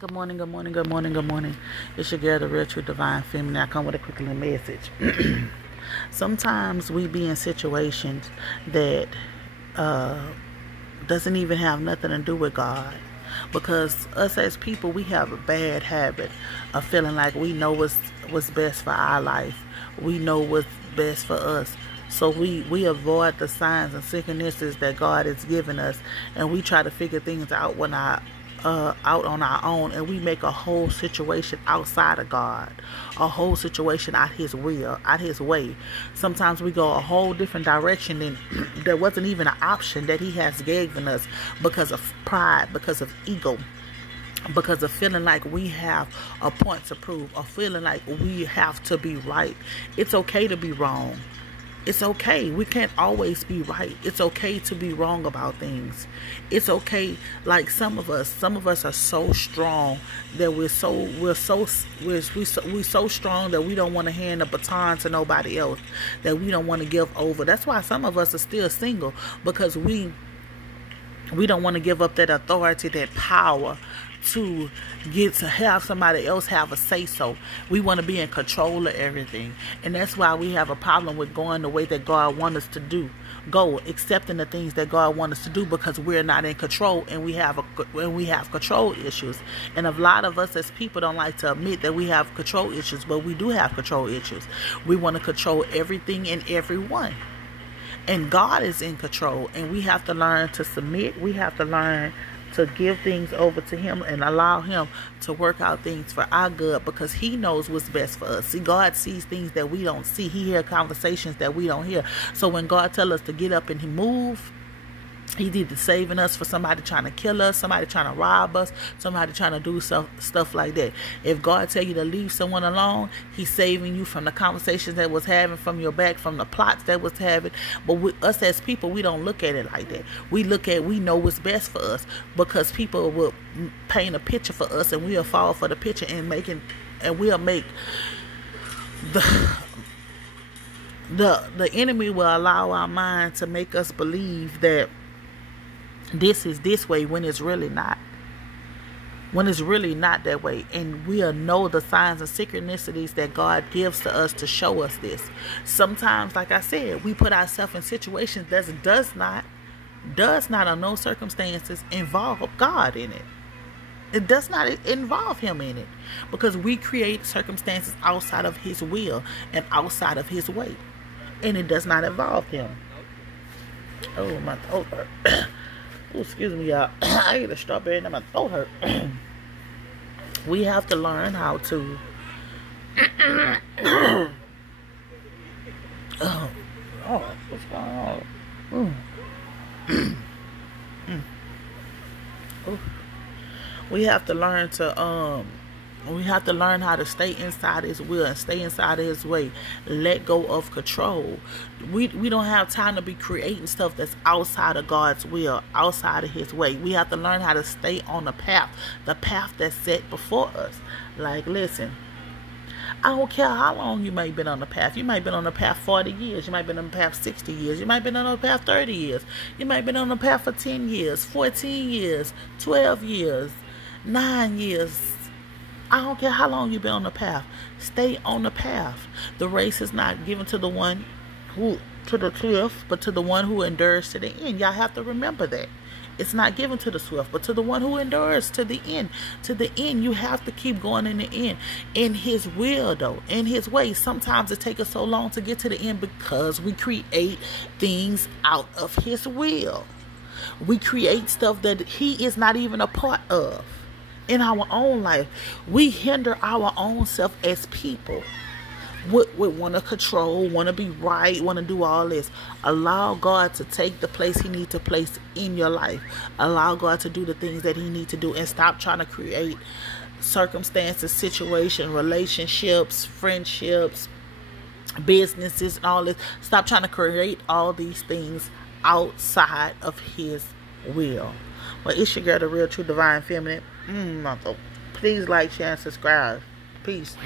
Good morning, good morning, good morning, good morning. It's your girl, the Real True Divine Feminine. I come with a quick little message. Sometimes we be in situations that doesn't even have nothing to do with God. Because us as people, we have a bad habit of feeling like we know what's best for our life. We know what's best for us. So we avoid the signs and synchronicities that God has given us, and we try to figure things out out on our own, and we make a whole situation outside of God, a whole situation out His will, out His way. Sometimes we go a whole different direction than there wasn't even an option that He has given us, because of pride, because of ego, because of feeling like we have a point to prove, or feeling like we have to be right. It's okay to be wrong. It's okay. We can't always be right. It's okay to be wrong about things. It's okay. Like some of us are so strong that we're so strong that we don't want to hand the baton to nobody else, that we don't want to give over. That's why some of us are still single, because we don't want to give up that authority, that power, to get to have somebody else have a say-so. We want to be in control of everything, and that's why we have a problem with going the way that God wants us to go, accepting the things that God wants us to do, because we're not in control, and we have control issues. And a lot of us as people don't like to admit that we have control issues, but we do have control issues. We want to control everything and everyone. And God is in control, and we have to learn to submit. We have to learn to give things over to Him and allow Him to work out things for our good, because He knows what's best for us. See, God sees things that we don't see. He hears conversations that we don't hear. So when God tells us to get up and move, He's either saving us for somebody trying to kill us, somebody trying to rob us, somebody trying to do stuff like that. If God tell you to leave someone alone, He's saving you from the conversations that was having, from your back, from the plots that was having. But with us as people, we don't look at it like that. We know what's best for us, because people will paint a picture for us, and we'll fall for the picture and we'll make the enemy will allow our mind to make us believe that this is this way, when it's really not. When it's really not that way. And we'll know the signs and synchronicities that God gives to us to show us this. Sometimes, like I said, we put ourselves in situations that does not on no circumstances involve God in it. It does not involve Him in it, because we create circumstances outside of His will and outside of His way, and it does not involve Him. Oh, my throat hurt. Oh, excuse me, y'all. I ate a strawberry and my throat hurt. We have to learn how to what's going on? We have to learn how to stay inside His will and stay inside of His way. Let go of control. We don't have time to be creating stuff that's outside of God's will, outside of His way. We have to learn how to stay on the path that's set before us. Like, listen, I don't care how long you may have been on the path. You might have been on the path 40 years. You might have been on the path 60 years. You might have been on the path 30 years. You might have been on the path for 10 years, 14 years, 12 years, 9 years. I don't care how long you've been on the path. Stay on the path. The race is not given to the one to the swift, but to the one who endures to the end. Y'all have to remember that. It's not given to the swift, but to the one who endures to the end. To the end, you have to keep going in the end. In His will, though, in His way. Sometimes it takes us so long to get to the end, because we create things out of His will. We create stuff that He is not even a part of. In our own life, we hinder our own self as people. We want to control, want to be right, want to do all this. Allow God to take the place He needs to place in your life. Allow God to do the things that He needs to do, and stop trying to create circumstances, situations, relationships, friendships, businesses, and all this. Stop trying to create all these things outside of His will. Well, it's your girl, the Real True Divine Feminine. Please like, share, and subscribe. Peace.